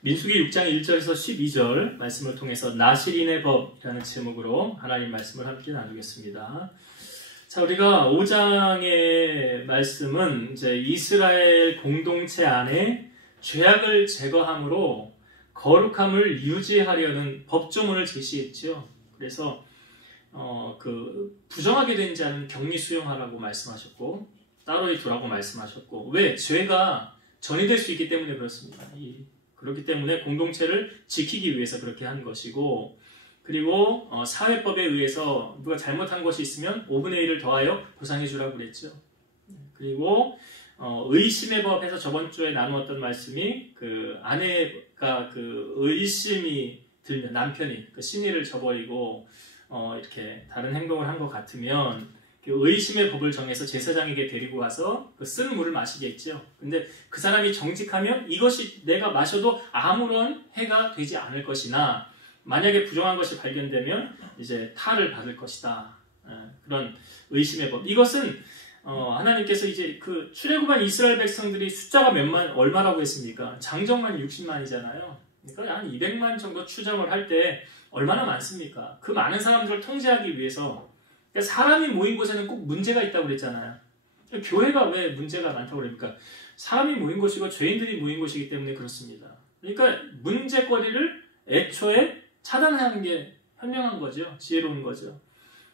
민수기 6장 1절에서 12절 말씀을 통해서 나실인의 법이라는 제목으로 하나님 말씀을 함께 나누겠습니다. 자, 우리가 5장의 말씀은 이제 이스라엘 공동체 안에 죄악을 제거함으로 거룩함을 유지하려는 법조문을 제시했죠. 그래서 부정하게 된 자는 격리 수용하라고 말씀하셨고 따로 두라고 말씀하셨고, 왜? 죄가 전이될 수 있기 때문에 그렇습니다. 그렇기 때문에 공동체를 지키기 위해서 그렇게 한 것이고, 그리고 사회법에 의해서 누가 잘못한 것이 있으면 5분의 1을 더하여 보상해 주라고 그랬죠. 그리고 의심의 법에서 저번 주에 나누었던 말씀이 아내가 의심이 들면 남편이 신의를 저버리고 이렇게 다른 행동을 한 것 같으면 의심의 법을 정해서 제사장에게 데리고 와서 쓴 물을 마시겠죠. 근데 그 사람이 정직하면 이것이 내가 마셔도 아무런 해가 되지 않을 것이나, 만약에 부정한 것이 발견되면 이제 탈을 받을 것이다. 그런 의심의 법. 이것은 하나님께서 이제 출애굽한 이스라엘 백성들이 숫자가 얼마라고 했습니까? 장정만 60만이잖아요. 그러니까 한 200만 정도 추정을 할 때 얼마나 많습니까? 그 많은 사람들을 통제하기 위해서 사람이 모인 곳에는 꼭 문제가 있다고 그랬잖아요. 교회가 왜 문제가 많다고 그럽니까? 사람이 모인 곳이고 죄인들이 모인 곳이기 때문에 그렇습니다. 그러니까 문제거리를 애초에 차단하는 게 현명한 거죠. 지혜로운 거죠.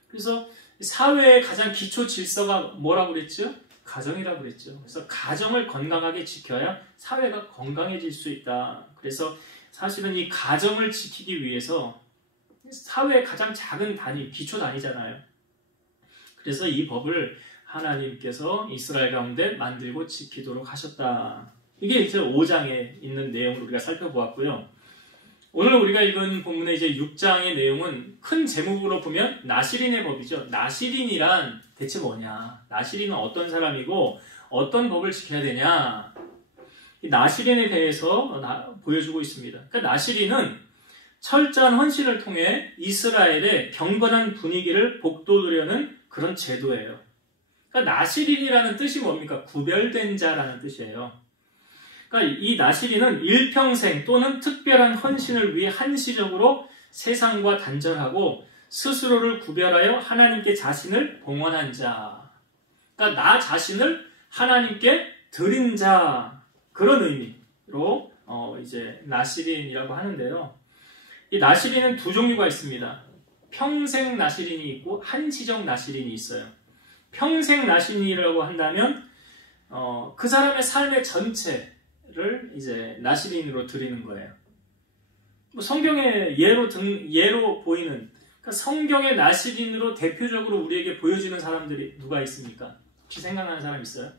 그래서 사회의 가장 기초 질서가 뭐라고 그랬죠? 가정이라고 그랬죠. 그래서 가정을 건강하게 지켜야 사회가 건강해질 수 있다. 그래서 사실은 이 가정을 지키기 위해서 사회의 가장 작은 단위, 기초 단위잖아요. 그래서 이 법을 하나님께서 이스라엘 가운데 만들고 지키도록 하셨다. 이게 이제 5장에 있는 내용을 우리가 살펴보았고요. 오늘 우리가 읽은 본문의 이제 6장의 내용은 큰 제목으로 보면 나실인의 법이죠. 나실인이란 대체 뭐냐? 나실인은 어떤 사람이고 어떤 법을 지켜야 되냐? 이 나실인에 대해서 보여주고 있습니다. 그러니까 나실인은 철저한 헌신을 통해 이스라엘의 경건한 분위기를 복돋으려는 그런 제도예요. 그러니까 나실인이라는 뜻이 뭡니까? 구별된 자라는 뜻이에요. 그러니까 이 나실인은 일평생 또는 특별한 헌신을 위해 한시적으로 세상과 단절하고 스스로를 구별하여 하나님께 자신을 봉헌한 자. 그러니까 나 자신을 하나님께 드린 자. 그런 의미로 이제 나실인이라고 하는데요. 이 나실인은 두 종류가 있습니다. 평생 나실인이 있고 한시적 나실인이 있어요. 평생 나실인이라고 한다면 그 사람의 삶의 전체를 이제 나실인으로 드리는 거예요. 성경의 예로 보이는, 그러니까 성경의 나실인으로 대표적으로 우리에게 보여지는 사람들이 누가 있습니까? 혹시 생각나는 사람 있어요?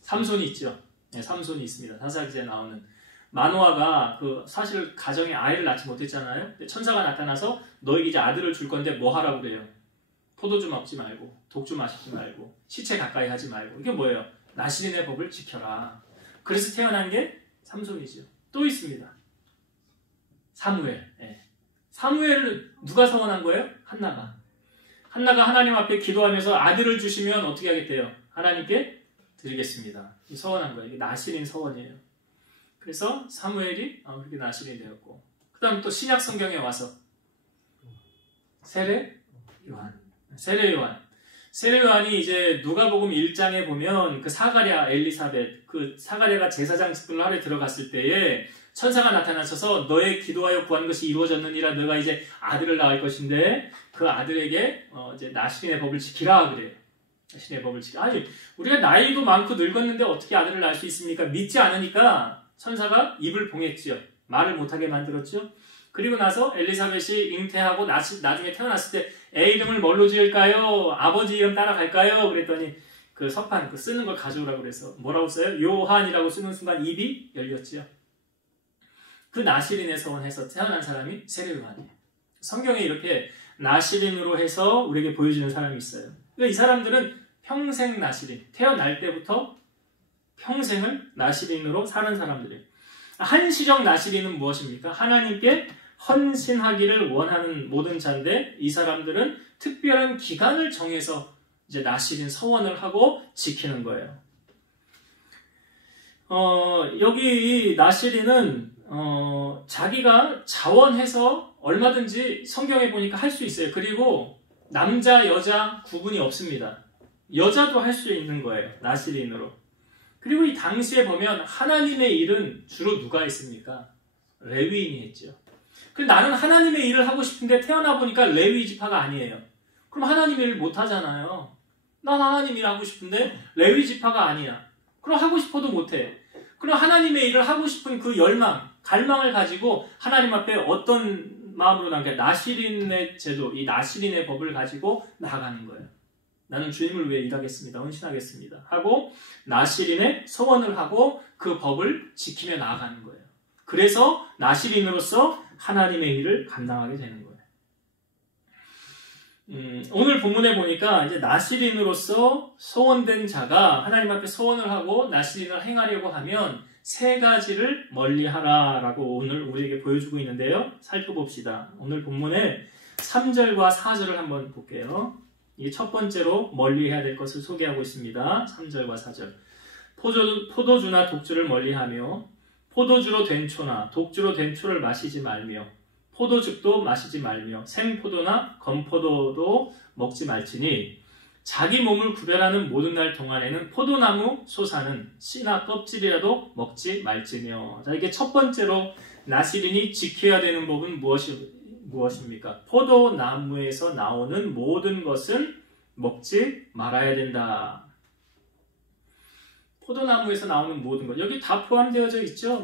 삼손이 있죠. 네, 삼손이 있습니다. 사사기자에 나오는. 마노아가 사실 가정에 아이를 낳지 못했잖아요. 천사가 나타나서 너에게 이제 아들을 줄 건데 뭐 하라고 그래요? 포도주 먹지 말고, 독주 마시지 말고, 시체 가까이 하지 말고. 이게 뭐예요? 나실인의 법을 지켜라. 그래서 태어난 게 삼손이죠. 또 있습니다. 사무엘. 네. 사무엘을 누가 서원한 거예요? 한나가. 한나가 하나님 앞에 기도하면서 아들을 주시면 어떻게 하겠대요? 하나님께 드리겠습니다. 서원한 거예요. 이게 나실인 서원이에요. 그래서 사무엘이 그렇게 나실인이 되었고, 그 다음 또 신약 성경에 와서 세례 요한이 이제 누가복음 1장에 보면 사가랴 엘리사벳, 사가랴가 제사장 직분을 하러 들어갔을 때에 천사가 나타나셔서 너의 기도하여 구한 것이 이루어졌느니라, 너가 이제 아들을 낳을 것인데 그 아들에게 이제 나실인의 법을 지키라 그래요. 나실인의 법을 지키라. 아니, 우리가 나이도 많고 늙었는데 어떻게 아들을 낳을 수 있습니까? 믿지 않으니까 천사가 입을 봉했지요. 말을 못하게 만들었죠. 그리고 나서 엘리사벳이 잉태하고 나중에 태어났을 때 애 이름을 뭘로 지을까요? 아버지 이름 따라갈까요? 그랬더니 서판 쓰는 걸 가져오라고 그래서 뭐라고 써요? 요한이라고 쓰는 순간 입이 열렸지요. 그 나실인의 서원해서 태어난 사람이 세례 요한이에요. 성경에 이렇게 나실인으로 해서 우리에게 보여주는 사람이 있어요. 그러니까 이 사람들은 평생 나실인, 태어날 때부터 평생을 나실인으로 사는 사람들이에요. 한시적 나실인은 무엇입니까? 하나님께 헌신하기를 원하는 모든 자인데, 이 사람들은 특별한 기간을 정해서 이제 나실인 서원을 하고 지키는 거예요. 여기 이 나실인은 자기가 자원해서 얼마든지 성경에 보니까 할 수 있어요. 그리고 남자, 여자 구분이 없습니다. 여자도 할 수 있는 거예요. 나시린으로. 그리고 이 당시에 보면 하나님의 일은 주로 누가 했습니까? 레위인이 했죠. 그럼 나는 하나님의 일을 하고 싶은데 태어나 보니까 레위 지파가 아니에요. 그럼 하나님 일 못 하잖아요. 난 하나님 일 하고 싶은데 레위 지파가 아니야. 그럼 하고 싶어도 못 해. 그럼 하나님의 일을 하고 싶은 그 열망, 갈망을 가지고 하나님 앞에 어떤 마음으로 나시린의 제도, 이 나시린의 법을 가지고 나아가는 거예요. 나는 주님을 위해 일하겠습니다. 헌신하겠습니다. 하고 나시린의 서원을 하고 그 법을 지키며 나아가는 거예요. 그래서 나시린으로서 하나님의 일을 감당하게 되는 거예요. 오늘 본문에 보니까 이제 나시린으로서 소원된 자가 하나님 앞에 소원을 하고 나시린을 행하려고 하면 세 가지를 멀리하라라고 오늘 우리에게 보여주고 있는데요. 살펴봅시다. 오늘 본문에 3절과 4절을 한번 볼게요. 이게 첫 번째로 멀리해야 될 것을 소개하고 있습니다. 3절과 4절. 포도주나 독주를 멀리하며 포도주로 된 초나 독주로 된 초를 마시지 말며 포도즙도 마시지 말며 생포도나 건포도도 먹지 말지니 자기 몸을 구별하는 모든 날 동안에는 포도나무 소사는 씨나 껍질이라도 먹지 말지며. 자, 이게 첫 번째로 나시린이 지켜야 되는 법은 무엇입니까? 포도나무에서 나오는 모든 것은 먹지 말아야 된다. 포도나무에서 나오는 모든 것. 여기 다 포함되어져 있죠?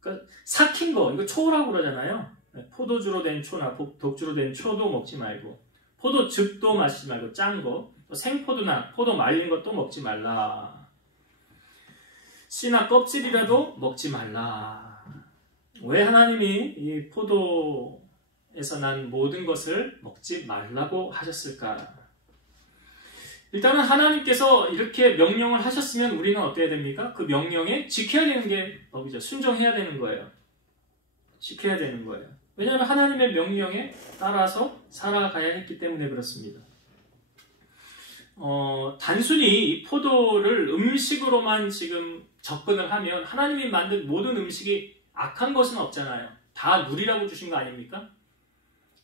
그러니까 삭힌 거, 이거 초라고 그러잖아요. 포도주로 된 초나 독주로 된 초도 먹지 말고, 포도즙도 마시지 말고, 짠 거, 생포도나 포도 말린 것도 먹지 말라. 씨나 껍질이라도 먹지 말라. 왜 하나님이 이 포도에서 난 모든 것을 먹지 말라고 하셨을까? 일단은 하나님께서 이렇게 명령을 하셨으면 우리는 어때야 됩니까? 그 명령에 지켜야 되는 게 법이죠. 순종해야 되는 거예요. 지켜야 되는 거예요. 왜냐하면 하나님의 명령에 따라서 살아가야 했기 때문에 그렇습니다. 단순히 이 포도를 음식으로만 지금 접근을 하면 하나님이 만든 모든 음식이 악한 것은 없잖아요. 다 누리라고 주신 거 아닙니까?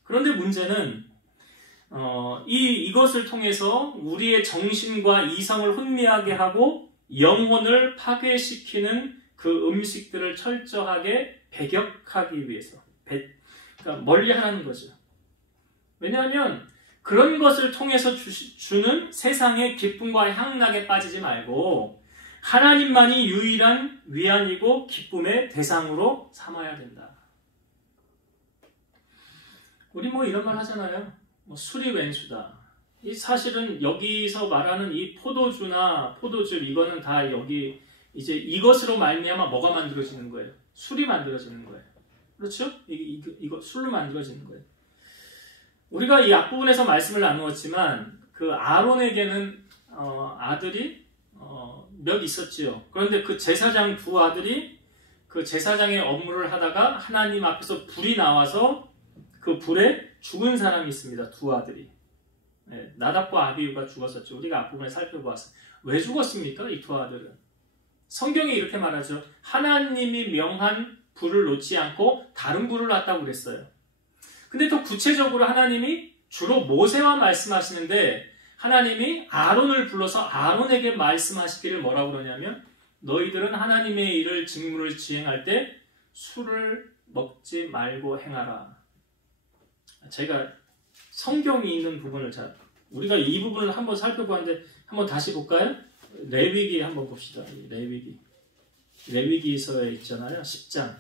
그런데 문제는 이것을 통해서 우리의 정신과 이성을 혼미하게 하고 영혼을 파괴시키는 그 음식들을 철저하게 배격하기 위해서 그러니까 멀리하라는 거죠. 왜냐하면 그런 것을 통해서 주는 세상의 기쁨과 향락에 빠지지 말고 하나님만이 유일한 위안이고 기쁨의 대상으로 삼아야 된다. 우리 이런 말 하잖아요. 술이 왼수다. 이 사실은 여기서 말하는 이 포도주나 포도즙 이거는 다 여기 이제 이것으로 말미암아 뭐가 만들어지는 거예요? 술이 만들어지는 거예요. 그렇죠? 이거 술로 만들어지는 거예요. 우리가 이 앞부분에서 말씀을 나누었지만 그 아론에게는 아들이 몇 있었지요. 그런데 그 제사장 두 아들이 그 제사장의 업무를 하다가 하나님 앞에서 불이 나와서 그 불에 죽은 사람이 있습니다. 두 아들이. 네, 나답과 아비후가 죽었었죠. 우리가 앞부분에 살펴보았어요. 왜 죽었습니까? 이 두 아들은. 성경이 이렇게 말하죠. 하나님이 명한 불을 놓지 않고 다른 불을 놨다고 그랬어요. 근데 또 구체적으로 하나님이 주로 모세와 말씀하시는데 하나님이 아론을 불러서 아론에게 말씀하시기를 뭐라고 그러냐면 너희들은 하나님의 일을 직무를 지행할 때 술을 먹지 말고 행하라. 제가 성경이 있는 부분을 우리가 이 부분을 한번 살펴보았는데 한번 다시 볼까요? 레위기 한번 봅시다. 레위기서에 있잖아요. 10장.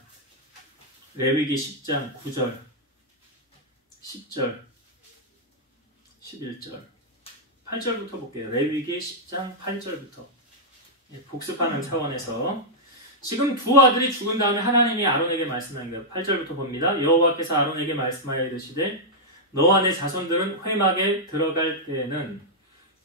레위기 10장 9절 10절 11절 8절부터 볼게요. 레위기 10장 8절부터 복습하는 차원에서 지금 두 아들이 죽은 다음에 하나님이 아론에게 말씀하는 거예요. 8절부터 봅니다. 여호와께서 아론에게 말씀하여 이르시되 너와 내 자손들은 회막에 들어갈 때에는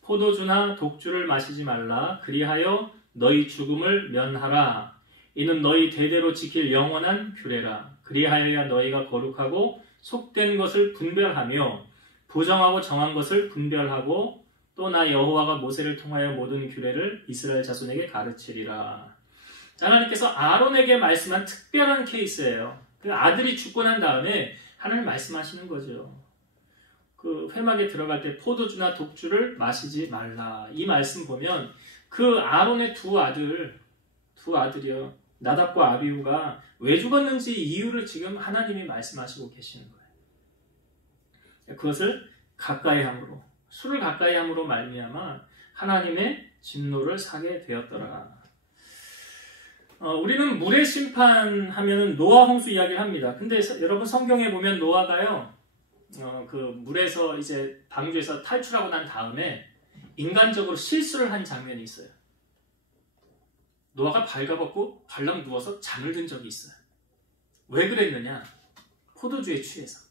포도주나 독주를 마시지 말라. 그리하여 너희 죽음을 면하라. 이는 너희 대대로 지킬 영원한 규례라. 그리하여야 너희가 거룩하고 속된 것을 분별하며 부정하고 정한 것을 분별하고 또 나 여호와가 모세를 통하여 모든 규례를 이스라엘 자손에게 가르치리라. 자, 하나님께서 아론에게 말씀한 특별한 케이스예요. 그 아들이 죽고 난 다음에 하나님 말씀하시는 거죠. 그 회막에 들어갈 때 포도주나 독주를 마시지 말라. 이 말씀 보면 그 아론의 두 아들이요. 나답과 아비후가 왜 죽었는지 이유를 지금 하나님이 말씀하시고 계시는 거예요. 그것을 가까이 함으로, 술을 가까이 함으로 말미암아 하나님의 진노를 사게 되었더라. 우리는 물의 심판하면은 노아 홍수 이야기를 합니다. 근데 여러분 성경에 보면 노아가요, 그 물에서 이제 방주에서 탈출하고 난 다음에 인간적으로 실수를 한 장면이 있어요. 노아가 발가벗고 발랑 누워서 잠을 든 적이 있어요. 왜 그랬느냐? 포도주에 취해서.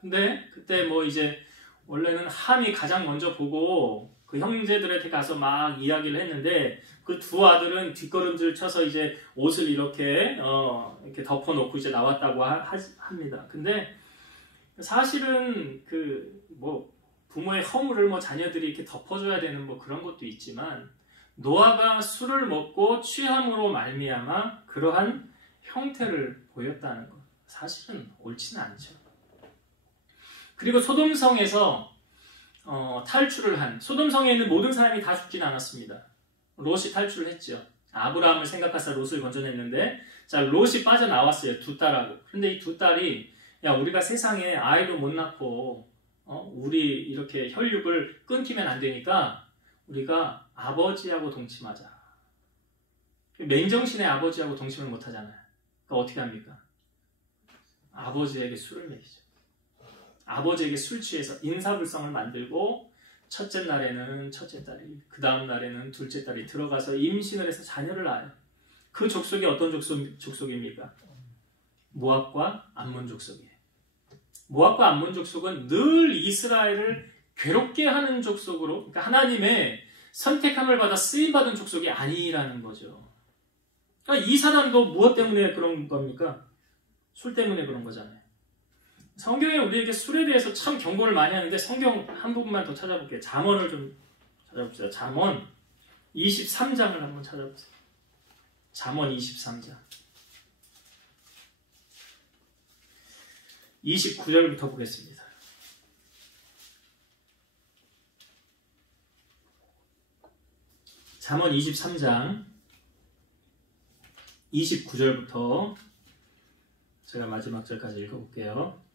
근데 그때 뭐 이제 원래는 함이 가장 먼저 보고 그 형제들한테 가서 막 이야기를 했는데 그 두 아들은 뒷걸음질 쳐서 이제 옷을 이렇게 덮어놓고 이제 나왔다고 합니다. 근데 사실은 그 뭐 부모의 허물을 뭐 자녀들이 이렇게 덮어줘야 되는 뭐 그런 것도 있지만 노아가 술을 먹고 취함으로 말미암아 그러한 형태를 보였다는 것, 사실은 옳지는 않죠. 그리고 소돔성에서 탈출을 한, 소돔성에 있는 모든 사람이 다 죽진 않았습니다. 롯이 탈출을 했죠. 아브라함을 생각해서 롯을 건져냈는데, 자, 롯이 빠져나왔어요. 두 딸하고. 그런데 이 두 딸이, 야, 우리가 세상에 아이도 못 낳고 우리 이렇게 혈육을 끊기면 안 되니까 우리가 아버지하고 동침하자. 맨정신에 아버지하고 동침을 못 하잖아요. 그러니까 어떻게 합니까? 아버지에게 술을 먹이죠. 아버지에게 술 취해서 인사불성을 만들고 첫째 날에는 첫째 딸이, 그 다음 날에는 둘째 딸이 들어가서 임신을 해서 자녀를 낳아요. 그 족속이 어떤 족속입니까? 모압과 암몬 족속이에요. 모압과 암몬 족속은 늘 이스라엘을 괴롭게 하는 족속으로, 그러니까 하나님의 선택함을 받아 쓰임받은 족속이 아니라는 거죠. 그러니까 이 사람도 무엇 때문에 그런 겁니까? 술 때문에 그런 거잖아요. 성경에 우리에게 술에 대해서 참 경고를 많이 하는데 성경 한 부분만 더 찾아볼게요. 잠언을 좀 찾아봅시다. 잠언 23장을 한번 찾아보세요. 잠언 23장 29절부터 보겠습니다. 잠언 23장 29절부터 제가 마지막 절까지 읽어볼게요.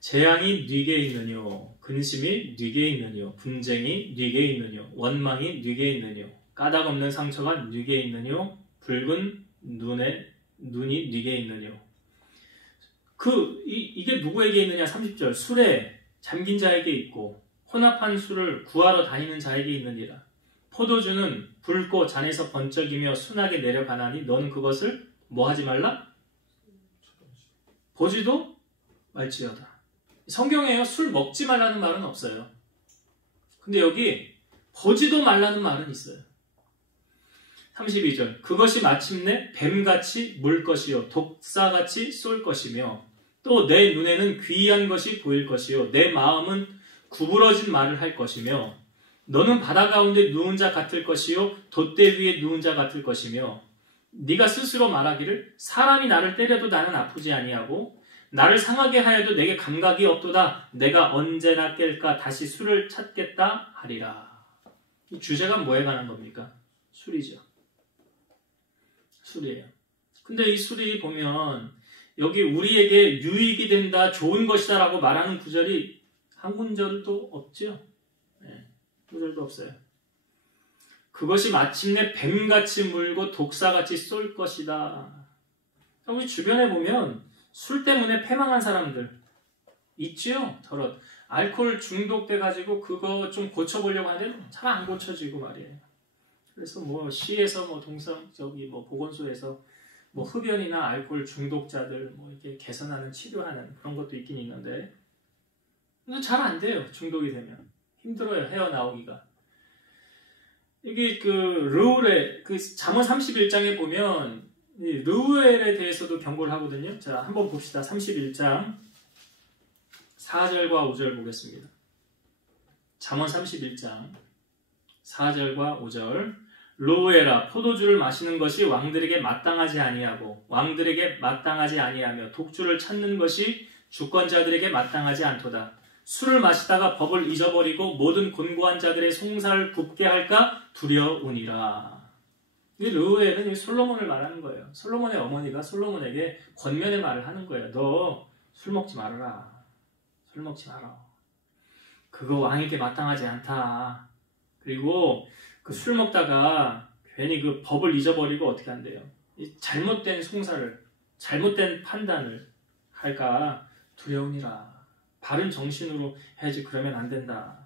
재앙이 네게 있느뇨, 근심이 네게 있느뇨, 분쟁이 네게 있느뇨, 원망이 네게 있느뇨, 까닭 없는 상처가 네게 있느뇨, 붉은 눈이 네게 있느뇨. 이게 누구에게 있느냐? 30절. 술에 잠긴 자에게 있고 혼합한 술을 구하러 다니는 자에게 있느니라. 포도주는 붉고 잔에서 번쩍이며 순하게 내려가나니 너는 그것을 뭐 하지 말라? 보지도 말지어다. 성경에요, 술 먹지 말라는 말은 없어요. 근데 여기 보지도 말라는 말은 있어요. 32절. 그것이 마침내 뱀같이 물 것이요 독사같이 쏠 것이며 또 내 눈에는 귀한 것이 보일 것이요 내 마음은 구부러진 말을 할 것이며 너는 바다 가운데 누운 자 같을 것이요 돛대 위에 누운 자 같을 것이며 네가 스스로 말하기를 사람이 나를 때려도 나는 아프지 아니하고 나를 상하게 하여도 내게 감각이 없도다. 내가 언제나 깰까 다시 술을 찾겠다 하리라. 이 주제가 뭐에 관한 겁니까? 술이죠. 술이에요. 근데 이 술이 보면 여기 우리에게 유익이 된다, 좋은 것이다 라고 말하는 구절이 한 구절도 없죠. 네, 구절도 없어요. 그것이 마침내 뱀같이 물고 독사같이 쏠 것이다. 우리 주변에 보면 술 때문에 패망한 사람들 있지요. 저런 알코올 중독돼 가지고 그거 좀 고쳐보려고 하는데 잘 안 고쳐지고 말이에요. 그래서 뭐 시에서 뭐 뭐 보건소에서 뭐 흡연이나 알코올 중독자들 뭐 이렇게 개선하는 치료하는 그런 것도 있긴 있는데 잘 안 돼요. 중독이 되면 힘들어요. 헤어나오기가. 이게 그 르우엘의 그 잠언 31장에 보면 르우엘에 대해서도 경고를 하거든요. 자, 한번 봅시다. 31장 4절과 5절 보겠습니다. 잠언 31장 4절과 5절. 루에라 포도주를 마시는 것이 왕들에게 마땅하지 아니하고 왕들에게 마땅하지 아니하며 독주를 찾는 것이 주권자들에게 마땅하지 않도다. 술을 마시다가 법을 잊어버리고 모든 곤고한 자들의 송사를 굽게 할까 두려우니라. 이 르우엘은 솔로몬을 말하는 거예요. 솔로몬의 어머니가 솔로몬에게 권면의 말을 하는 거예요. 너 술 먹지 말아라. 술 먹지 마라. 그거 왕에게 마땅하지 않다. 그리고 그 술 먹다가 괜히 그 법을 잊어버리고 어떻게 한대요? 잘못된 송사를, 잘못된 판단을 할까 두려우니라. 바른 정신으로 해야지 그러면 안 된다.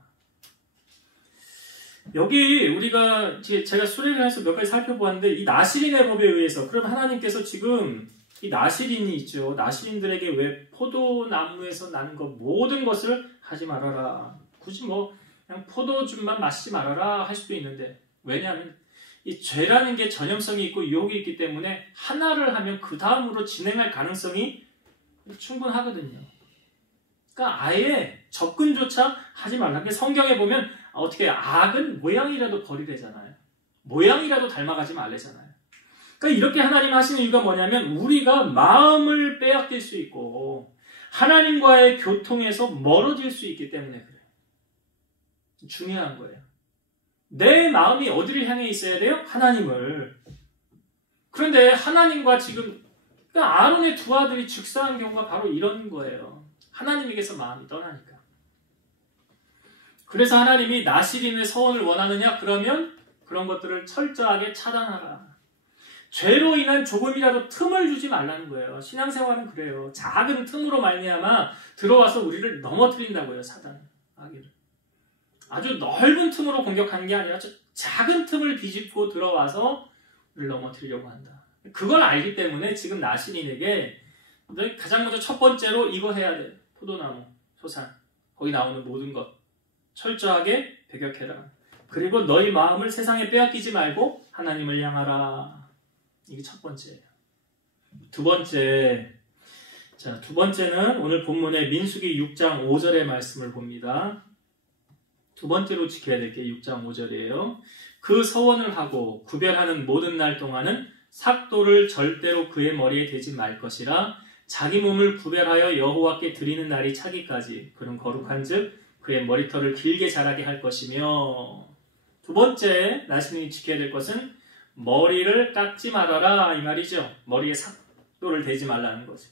여기 우리가 제가 수레를 해서 몇 가지 살펴보았는데 이 나실인의 법에 의해서 그럼 하나님께서 지금 이 나실인이 있죠. 나실인들에게 왜 포도나무에서 나는 것 모든 것을 하지 말아라. 굳이 뭐 그냥 포도주만 마시지 말아라 할 수도 있는데 왜냐하면 이 죄라는 게 전염성이 있고 유혹이 있기 때문에 하나를 하면 그 다음으로 진행할 가능성이 충분하거든요. 그러니까 아예 접근조차 하지 말라. 성경에 보면 어떻게 악은 모양이라도 버리래잖아요. 모양이라도 닮아가지 말래잖아요. 그러니까 이렇게 하나님 하시는 이유가 뭐냐면 우리가 마음을 빼앗길 수 있고 하나님과의 교통에서 멀어질 수 있기 때문에 그래요. 중요한 거예요. 내 마음이 어디를 향해 있어야 돼요? 하나님을. 그런데 하나님과 지금 그러니까 아론의 두 아들이 즉사한 경우가 바로 이런 거예요. 하나님에게서 마음이 떠나니까. 그래서 하나님이 나실인의 서원을 원하느냐? 그러면 그런 것들을 철저하게 차단하라. 죄로 인한 조금이라도 틈을 주지 말라는 거예요. 신앙생활은 그래요. 작은 틈으로 말미암아 들어와서 우리를 넘어뜨린다고요. 사단은. 마귀를. 아주 넓은 틈으로 공격하는 게 아니라 작은 틈을 비집고 들어와서 우리를 넘어뜨리려고 한다. 그걸 알기 때문에 지금 나실인에게 가장 먼저 첫 번째로 이거 해야 돼. 포도나무, 소산, 거기 나오는 모든 것 철저하게 배격해라. 그리고 너희 마음을 세상에 빼앗기지 말고 하나님을 향하라. 이게 첫 번째예요. 두 번째, 두 번째는 오늘 본문의 민수기 6장 5절의 말씀을 봅니다. 두 번째로 지켜야 될 게 6장 5절이에요. 그 서원을 하고 구별하는 모든 날 동안은 삭도를 절대로 그의 머리에 대지 말 것이라. 자기 몸을 구별하여 여호와께 드리는 날이 차기까지 그는 거룩한즉 그의 머리털을 길게 자라게 할 것이며. 두 번째 나신이 지켜야 될 것은 머리를 깎지 말아라 이 말이죠. 머리에 삭도를 대지 말라는 거죠.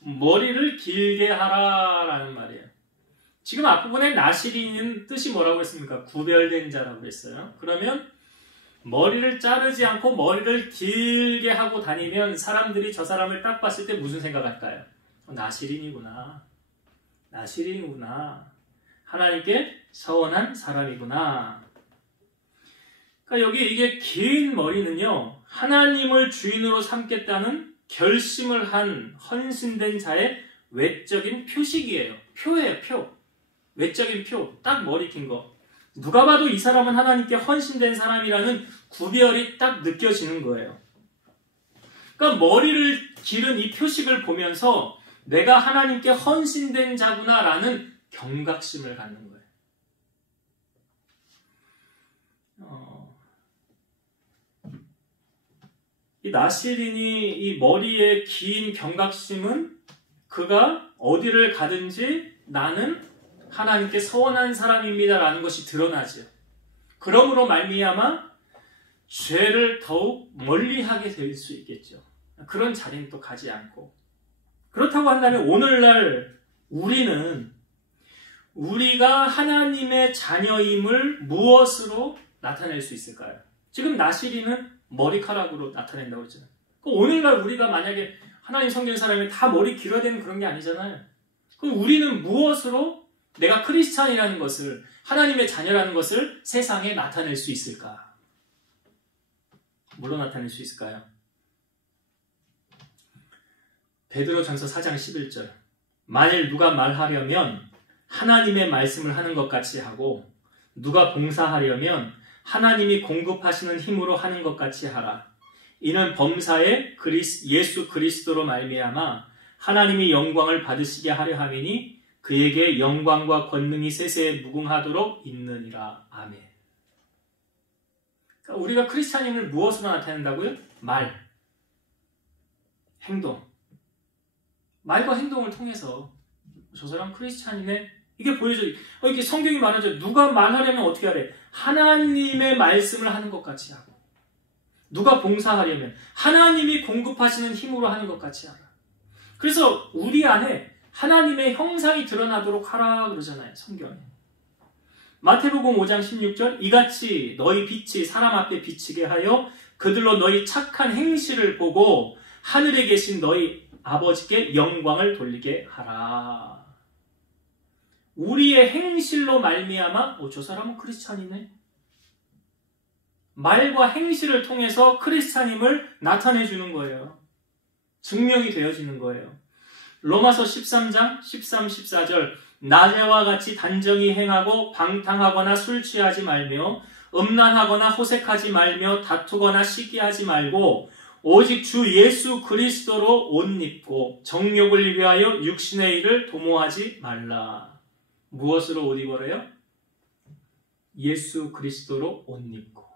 머리를 길게 하라라는 말이에요. 지금 앞부분에 나실인은 뜻이 뭐라고 했습니까? 구별된 자라고 했어요. 그러면 머리를 자르지 않고 머리를 길게 하고 다니면 사람들이 저 사람을 딱 봤을 때 무슨 생각할까요? 나실인이구나. 나실인이구나. 하나님께 서원한 사람이구나. 그러니까 여기 이게 긴 머리는요. 하나님을 주인으로 삼겠다는 결심을 한 헌신된 자의 외적인 표식이에요. 표예요. 표. 외적인 표. 딱 머리 긴 거. 누가 봐도 이 사람은 하나님께 헌신된 사람이라는 구별이 딱 느껴지는 거예요. 그러니까 머리를 기른 이 표식을 보면서 내가 하나님께 헌신된 자구나라는 경각심을 갖는 거예요. 이 나실인이 이 머리에 긴 경각심은 그가 어디를 가든지 나는 하나님께 서원한 사람입니다라는 것이 드러나죠. 그러므로 말미암아 죄를 더욱 멀리하게 될 수 있겠죠. 그런 자리는 또 가지 않고. 그렇다고 한다면 오늘날 우리가 하나님의 자녀임을 무엇으로 나타낼 수 있을까요? 지금 나실인은 머리카락으로 나타낸다고 했잖아요. 오늘날 우리가 만약에 하나님 성경 사람이 다 머리 길어야 되는 그런 게 아니잖아요. 그럼 우리는 무엇으로 내가 크리스찬이라는 것을, 하나님의 자녀라는 것을 세상에 나타낼 수 있을까? 뭘로 나타낼 수 있을까요? 베드로전서 4장 11절. 만일 누가 말하려면 하나님의 말씀을 하는 것 같이 하고 누가 봉사하려면 하나님이 공급하시는 힘으로 하는 것 같이 하라. 이는 범사에 예수 그리스도로 말미암아 하나님이 영광을 받으시게 하려 함이니 그에게 영광과 권능이 세세에 무궁하도록 있느니라. 아멘. 그러니까 우리가 크리스찬임을 무엇으로 나타낸다고요? 말, 행동. 말과 행동을 통해서 저 사람 크리스찬이네. 이게 보여줘요. 이게 성경이 말하죠. 누가 말하려면 어떻게 하래? 하나님의 말씀을 하는 것 같이 하고. 누가 봉사하려면 하나님이 공급하시는 힘으로 하는 것 같이 하라. 그래서 우리 안에 하나님의 형상이 드러나도록 하라 그러잖아요. 성경에. 마태복음 5장 16절 이같이 너희 빛이 사람 앞에 비치게 하여 그들로 너희 착한 행실을 보고 하늘에 계신 너희 아버지께 영광을 돌리게 하라. 우리의 행실로 말미암아 저 사람은 크리스찬이네. 말과 행실을 통해서 크리스찬임을 나타내 주는 거예요. 증명이 되어지는 거예요. 로마서 13장 13, 14절 낮에와 같이 단정히 행하고 방탕하거나 술 취하지 말며 음란하거나 호색하지 말며 다투거나 시기하지 말고 오직 주 예수 그리스도로 옷 입고 정욕을 위하여 육신의 일을 도모하지 말라. 무엇으로 옷 입어래요? 예수 그리스도로 옷 입고.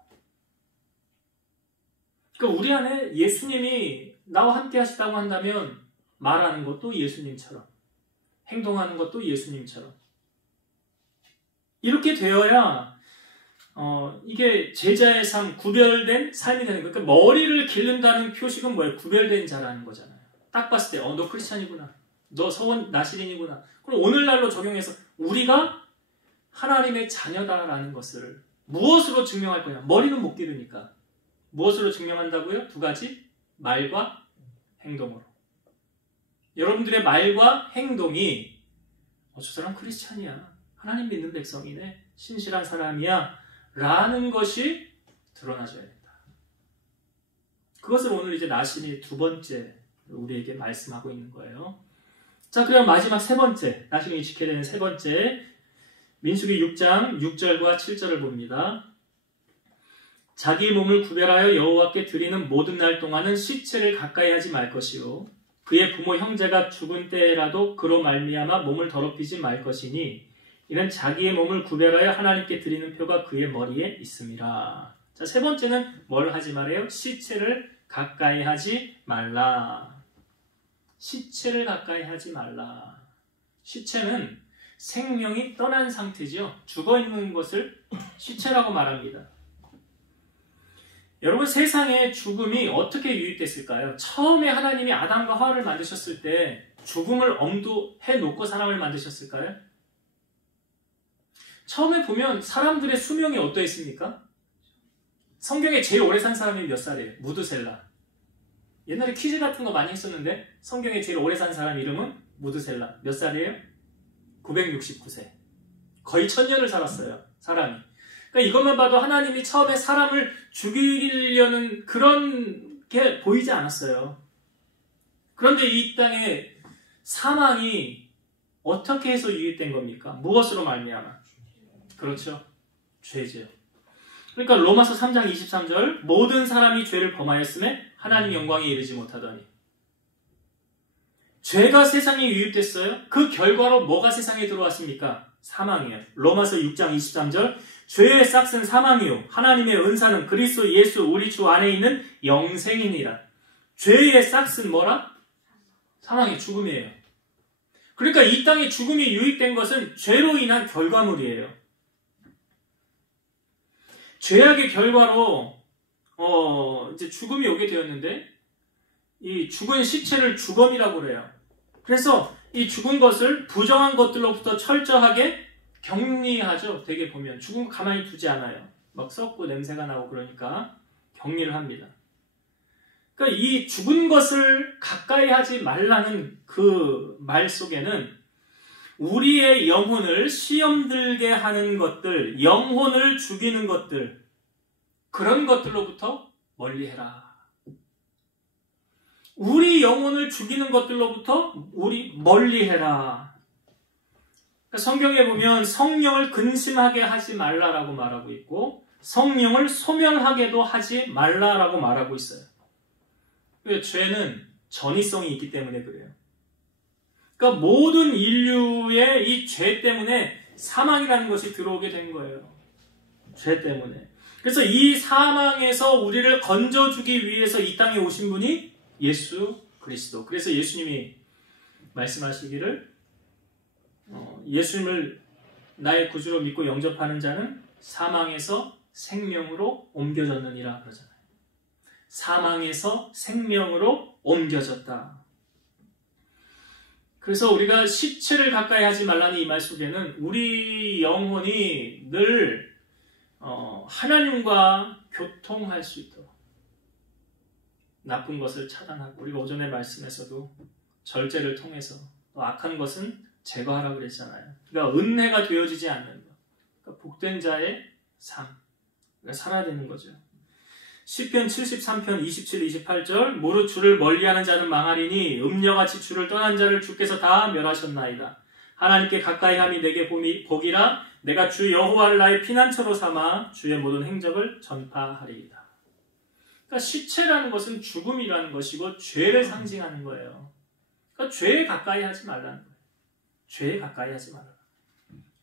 그러니까 우리 안에 예수님이 나와 함께 하시다고 한다면 말하는 것도 예수님처럼 행동하는 것도 예수님처럼 이렇게 되어야 이게 제자의 삶, 구별된 삶이 되는 거예요. 그러니까 머리를 기른다는 표식은 뭐예요? 구별된 자라는 거잖아요. 딱 봤을 때 너 크리스찬이구나. 너 서원 나시린이구나. 그럼 오늘날로 적용해서 우리가 하나님의 자녀다라는 것을 무엇으로 증명할 거냐? 머리는 못 기르니까. 무엇으로 증명한다고요? 두 가지. 말과 행동으로. 여러분들의 말과 행동이 저 사람 크리스찬이야. 하나님 믿는 백성이네. 신실한 사람이야. 라는 것이 드러나줘야 된다. 그것을 오늘 이제 나신이 두 번째 우리에게 말씀하고 있는 거예요. 자, 그럼 마지막 세 번째, 나신이 지켜야 되는 세 번째, 민수기 6장 6절과 7절을 봅니다. 자기 몸을 구별하여 여호와께 드리는 모든 날 동안은 시체를 가까이 하지 말 것이요 그의 부모 형제가 죽은 때라도 그로 말미암아 몸을 더럽히지 말 것이니 이는 자기의 몸을 구별하여 하나님께 드리는 표가 그의 머리에 있음이라. 자, 세 번째는 뭘 하지 말아요? 시체를 가까이 하지 말라. 시체를 가까이 하지 말라. 시체는 생명이 떠난 상태죠. 죽어있는 것을 시체라고 말합니다. 여러분, 세상에 죽음이 어떻게 유입됐을까요? 처음에 하나님이 아담과 하와를 만드셨을 때 죽음을 엄두해 놓고 사람을 만드셨을까요? 처음에 보면 사람들의 수명이 어떠했습니까? 성경에 제일 오래 산 사람이 몇 살이에요? 무드셀라. 옛날에 퀴즈 같은 거 많이 했었는데 성경에 제일 오래 산 사람 이름은 무드셀라. 몇 살이에요? 969세. 거의 1000년을 살았어요. 사람이. 그러니까 이것만 봐도 하나님이 처음에 사람을 죽이려는 그런 게 보이지 않았어요. 그런데 이 땅에 사망이 어떻게 해서 유입된 겁니까? 무엇으로 말미암아? 그렇죠. 죄죠. 그러니까 로마서 3장 23절 모든 사람이 죄를 범하였음에 하나님 영광에 이르지 못하더니 죄가 세상에 유입됐어요. 그 결과로 뭐가 세상에 들어왔습니까? 사망이에요. 로마서 6장 23절 죄의 싹은 사망이요 하나님의 은사는 그리스도 예수 우리 주 안에 있는 영생이니라. 죄의 싹은 뭐라? 사망이 죽음이에요. 그러니까 이 땅에 죽음이 유입된 것은 죄로 인한 결과물이에요. 죄악의 결과로 이제 죽음이 오게 되었는데 이 죽은 시체를 주검이라고 그래요. 그래서 이 죽은 것을 부정한 것들로부터 철저하게 격리하죠. 되게 보면 죽은 거 가만히 두지 않아요. 막 썩고 냄새가 나고 그러니까 격리를 합니다. 그러니까 이 죽은 것을 가까이 하지 말라는 그 말 속에는 우리의 영혼을 시험 들게 하는 것들, 영혼을 죽이는 것들, 그런 것들로부터 멀리해라. 우리 영혼을 죽이는 것들로부터 우리 멀리해라. 그러니까 성경에 보면 성령을 근심하게 하지 말라라고 말하고 있고 성령을 소멸하게도 하지 말라라고 말하고 있어요. 죄는 전이성이 있기 때문에 그래요. 그러니까 모든 인류의 이 죄 때문에 사망이라는 것이 들어오게 된 거예요. 죄 때문에. 그래서 이 사망에서 우리를 건져주기 위해서 이 땅에 오신 분이 예수 그리스도. 그래서 예수님이 말씀하시기를 예수님을 나의 구주로 믿고 영접하는 자는 사망에서 생명으로 옮겨졌느니라 그러잖아요. 사망에서 생명으로 옮겨졌다. 그래서 우리가 시체를 가까이 하지 말라는 이 말 속에는 우리 영혼이 늘 하나님과 교통할 수 있도록 나쁜 것을 차단하고, 우리가 오전에 말씀에서도 절제를 통해서 또 악한 것은 제거하라고 그랬잖아요. 그러니까 은혜가 되어지지 않는 것, 그러니까 복된 자의 삶, 그러니까 살아야 되는 거죠. 시편 73편 27, 28절 무릇 주를 멀리하는 자는 망하리니 음녀같이 주를 떠난 자를 주께서 다 멸하셨나이다. 하나님께 가까이함이 내게 복이라. 내가 주 여호와를 나의 피난처로 삼아 주의 모든 행적을 전파하리이다. 그러니까 시체라는 것은 죽음이라는 것이고 죄를 상징하는 거예요. 그러니까 죄에 가까이 하지 말라는 거예요. 죄에 가까이 하지 말라.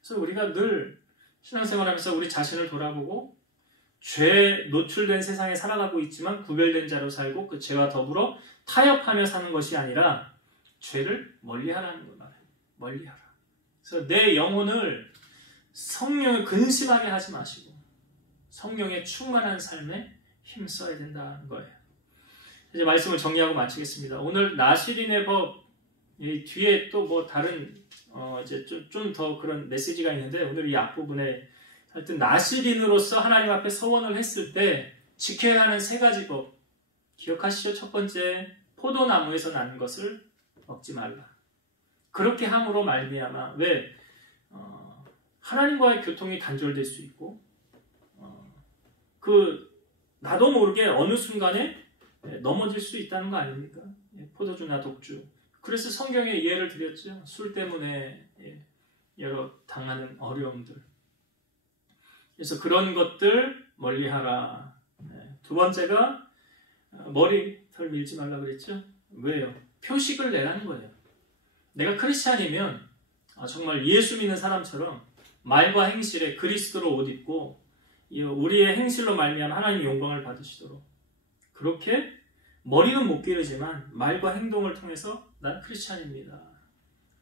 그래서 우리가 늘 신앙생활하면서 우리 자신을 돌아보고 죄에 노출된 세상에 살아가고 있지만 구별된 자로 살고 그 죄와 더불어 타협하며 사는 것이 아니라 죄를 멀리하라는 거 말이에요. 멀리하라. 그래서 내 영혼을 성령에 근심하게 하지 마시고 성령에 충만한 삶에 힘써야 된다는 거예요. 이제 말씀을 정리하고 마치겠습니다. 오늘 나실인의 법, 이 뒤에 또 뭐 다른 이제 좀 더 그런 메시지가 있는데, 오늘 이 앞부분에 하여튼 나실인으로서 하나님 앞에 서원을 했을 때 지켜야 하는 3가지 법 기억하시죠? 첫 번째, 포도나무에서 난 것을 먹지 말라. 그렇게 함으로 말미암아 왜 하나님과의 교통이 단절될 수 있고 나도 모르게 어느 순간에 넘어질 수 있다는 거 아닙니까? 포도주나 독주. 그래서 성경에 예를 드렸죠. 술 때문에 여러 당하는 어려움들. 그래서 그런 것들 멀리하라. 두 번째가 머리털 밀지 말라 그랬죠. 왜요? 표식을 내라는 거예요. 내가 크리스찬이면 정말 예수 믿는 사람처럼 말과 행실에 그리스도로 옷 입고 우리의 행실로 말미암아 하나님의 영광을 받으시도록, 그렇게 머리는 못 기르지만 말과 행동을 통해서 난 크리스찬입니다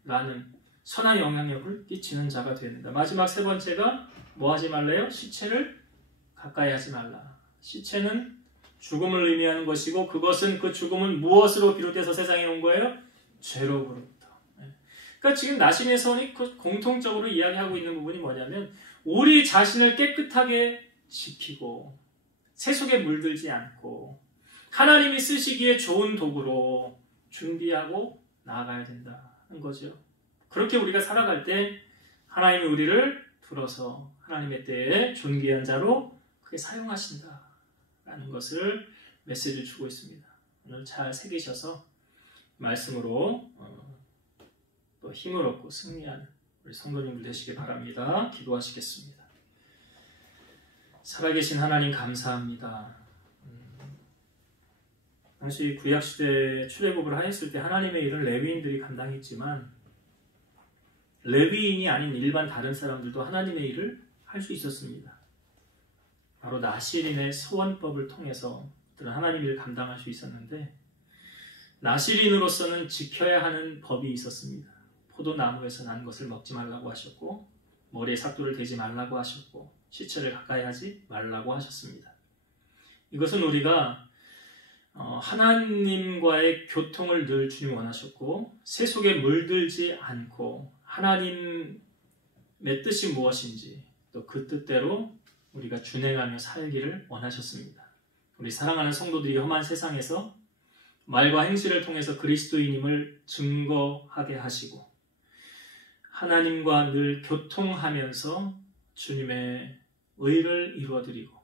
라는 선한 영향력을 끼치는 자가 되어야 된다. 마지막 3번째가 뭐 하지 말래요? 시체를 가까이 하지 말라. 시체는 죽음을 의미하는 것이고 그것은 그 죽음은 무엇으로 비롯해서 세상에 온 거예요? 죄로부터. 그러니까 지금 나신의 선이 공통적으로 이야기하고 있는 부분이 뭐냐면 우리 자신을 깨끗하게 지키고 세속에 물들지 않고 하나님이 쓰시기에 좋은 도구로 준비하고 나아가야 된다는 거죠. 그렇게 우리가 살아갈 때 하나님이 우리를 들어서 하나님의 때에 존귀한 자로 크게 사용하신다라는 것을 메시지를 주고 있습니다. 오늘 잘 새기셔서 말씀으로 또 힘을 얻고 승리하는 우리 성도님들 되시길 바랍니다. 기도하시겠습니다. 살아계신 하나님 감사합니다. 당시 구약시대 출애굽을 하였을 때 하나님의 일을 레위인들이 감당했지만 레위인이 아닌 일반 다른 사람들도 하나님의 일을 할 수 있었습니다. 바로 나실인의 소원법을 통해서 그들은 하나님의 일을 감당할 수 있었는데, 나실인으로서는 지켜야 하는 법이 있었습니다. 포도나무에서 난 것을 먹지 말라고 하셨고 머리에 삭도를 대지 말라고 하셨고 시체를 가까이 하지 말라고 하셨습니다. 이것은 우리가 하나님과의 교통을 늘 주님 원하셨고 세속에 물들지 않고 하나님의 뜻이 무엇인지 또 그 뜻대로 우리가 준행하며 살기를 원하셨습니다. 우리 사랑하는 성도들이 험한 세상에서 말과 행실을 통해서 그리스도인임을 증거하게 하시고 하나님과 늘 교통하면서 주님의 의를 이루어드리고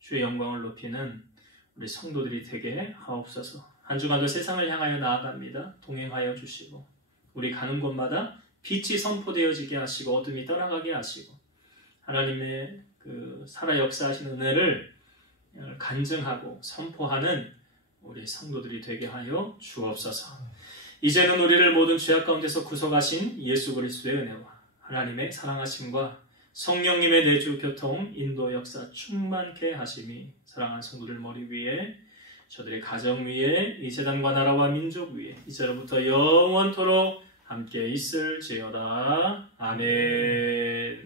주의 영광을 높이는 우리 성도들이 되게 하옵소서. 한 주간도 세상을 향하여 나아갑니다. 동행하여 주시고 우리 가는 곳마다 빛이 선포되어지게 하시고 어둠이 떠나가게 하시고 하나님의 그 살아 역사하시는 은혜를 간증하고 선포하는 우리 성도들이 되게 하여 주옵소서. 이제는 우리를 모든 죄악 가운데서 구속하신 예수 그리스도의 은혜와 하나님의 사랑하심과 성령님의 내주 교통 인도 역사 충만케 하심이 사랑하는 성도들 머리 위에 저들의 가정 위에 이 세상과 나라와 민족 위에 이제로부터 영원토록 함께 있을지어다. 아멘.